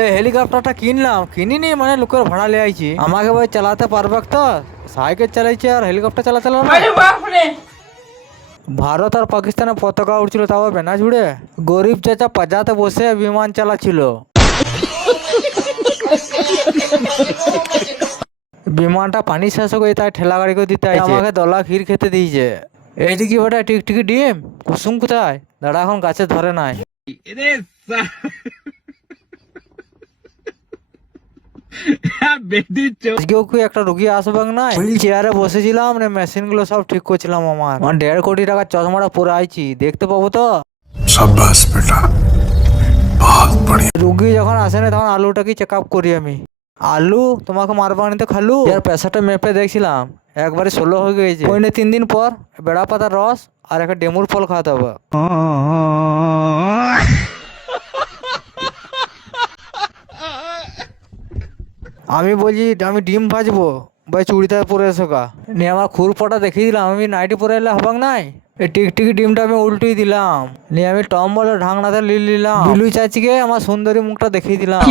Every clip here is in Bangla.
এই হেলিকপ্টারটা কিনলাম, কিনিনি মানে লোকের ভাড়া লিয়ে আইছি। আমাকে ভাই চালাতে পারবে তো? সাইকেল চালাইছে আর হেলিকপ্টার চালাতে পারবে না? ভারত আর পাকিস্তানের পতাকা উঠছিল, তাও বেনা ঝুড়ে। গরিব চাচা পাজাতে বসে বিমান চালাচ্ছিল। বিমানটা পানি শেষ হয়ে গেছে, তাই ঠেলা গাড়ি করে দিতে আইছে। আমাকে দলা ক্ষীর খেতে দিয়েছে। এইদিকে বেটা টিকটিকি ডিম, কুসুম কোথায়? দাঁড়া, এখন গাছে ধরে নাই। আজকেও কি একটা রুগী আসবে নাই? হুইল চেয়ারে বসেছিলাম, মেশিন গুলো সব ঠিক করছিলাম। আমার 1.5 কোটি টাকার চশমাটা পরে আইছি, দেখতে পাবো তো? शाबाश बेटा, बहुत बढ़िया। রুগী যখন আসে না তখন আলুটাকে চেক আপ করি আমি। আলু তোমাকে মারবানি তো খালু। এর প্রেসারটা মেপে দেখছিলাম, একবারে 16 হয়ে গেছে। ওই 3 দিন পর বেড়া পাতার রস আর একটা ডেমুর ফল খাওয়াতে হবে। আমি বলছি আমি ডিম ভাজবো, ভাই চুড়িদার পরে এসো গা। নিয়ে আমার খুরপটা দেখিয়ে দিলাম, আমি নাইটি পরে এলে হবাক নাই। এই টিকটিকি ডিমটা আমি উল্টুই দিলাম, নিয়ে আমি টম বলে ঢাকনাতে নিলাম। বিলু চাচিকে আমার সুন্দরী মুখটা দেখিয়ে দিলাম।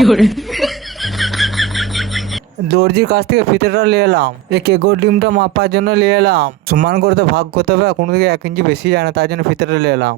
দর্জির কাছ থেকে ফিতেটা নিয়ে এলাম, এই কেকোর ডিমটা মাপার জন্য নিয়ে এলাম। সমান করতে ভাগ করতে হবে, কোনো দিকে 1 ইঞ্চি বেশি যায় না, তাই জন্য ফিতেটা নিয়ে এলাম।